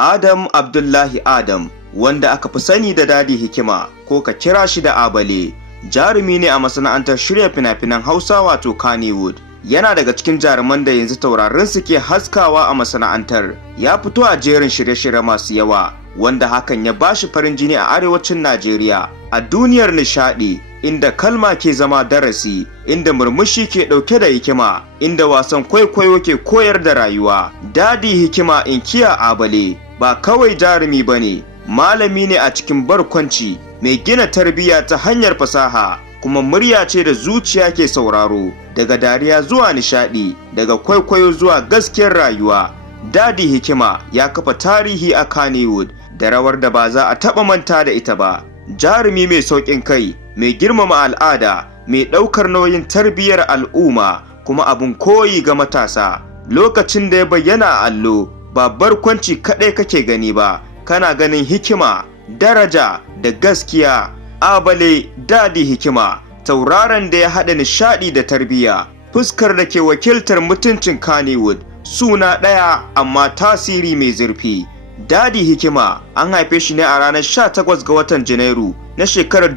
Adam Abdullahi Adam, wanda aka fi sani da Dadi Hikima ko ka kira shi da Abale, jarumi ne a masana'antar shirya fina-finan Hausa wato Kannywood. Yana daga cikin jaruman da yanzu taurarin su ke haskawa a masana'antar. Ya fito a jerin shirye-shirye masu yawa, wanda hakan ya bashi farin jini a arewacin Najeriya. A duniyar nishadi, inda kalma ke zama darasi, inda murmushi ke ɗauke da hikima, inda wasan kwaikwayo ke koyar da rayuwa. Dadi Hikima inkiya Abale ba kawai jarumi bane, malami ne a cikin barkwanci, mai gina tarbiyya ta hanyar fasaha, kuma murya ce da zuciya ke sauraro. Daga dariya zuwa nishadi, daga kwaikwayo zuwa gaskiyar rayuwa, Dadi Hikima ya kafa tarihi a Kannywood da rawar da ba za a taɓa manta da ita ba. Jarumi mai sauƙin kai, mai girmama al'ada, mai ɗaukar nauyin tarbiyyar al'umma, kuma abun koyi ga matasa. Lokacin da ya bayyana a allo, ba barkwanci kaɗai kake gani ba, kana ganin hikima, daraja da gaskiya. Abale Dadi Hikima, tauraron da ya haɗa nishaɗi da tarbiyya, fuskar da ke wakiltar mutuncin Kannywood, suna ɗaya amma tasiri mai zurfi. Dadi Hikima an haife shi ne a ranar 18 ga watan Janairu na shekarar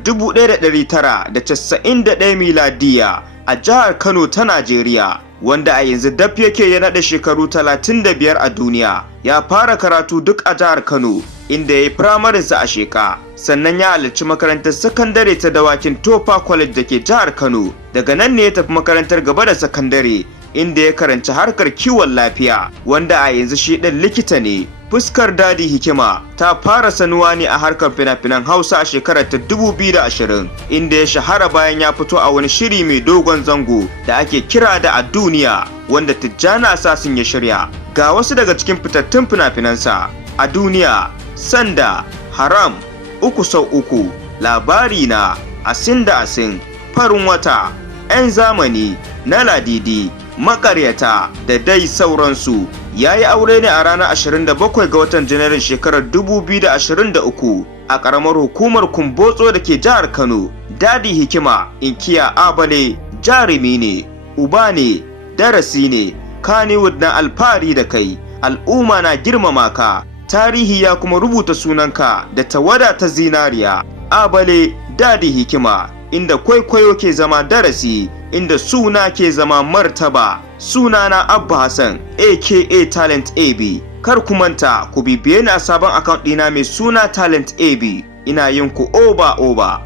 1991 miladiya a jihar Kano ta Najeriya, wanda a yanzu daf yake ya naɗa shekaru 35 a duniya. Ya fara karatu duk a jihar Kano, inda ya yi firamarinsa a Sheka, sannan ya halarci makarantar sakandare ta Dawakin Tofa College da ke jihar Kano. Daga nan ne ya tafi makarantar gaba da sakandare, inda ya karanci harkar kiwon lafiya, wanda a yanzu shi ɗan likita ne. Fuskar Dadi Hikima ta fara sanuwa ne a harkar fina-finan Hausa a shekarar ta 2020, inda ya shahara bayan ya fito a wani shiri mai dogon zango da ake kira da A Duniya, wanda Tijjani Assassin ya shirya. Ga wasu daga cikin fitattun fina-finansa: A Duniya, Sanda, Haram, Uku sau uku, Labari na, Asin da Asin, Farin Wata, 'Yan Zamani, Na Ladidi, Makaryata da dai sauransu. Ya yi aure ne a ranar 27 ga watan Janairun shekarar 2023 a ƙaramar hukumar Kumbotso da ke jihar Kano. Dadi Hikima inkiya Abale jarumi ne, uba ne, darasi ne, Kannywood na alfahari da kai, al'umma na girmama ka, tarihi ya kuma rubuta sunanka da tawada ta zinariya. Abale Dadi Hikima, inda kwaikwayo ke zama darasi, inda suna ke zama martaba. Sunana Abba Hassan aka Talent AB. Kar ku manta ku bibiye ni a sabon account ɗina mai suna Talent AB. Ina yin ku oba.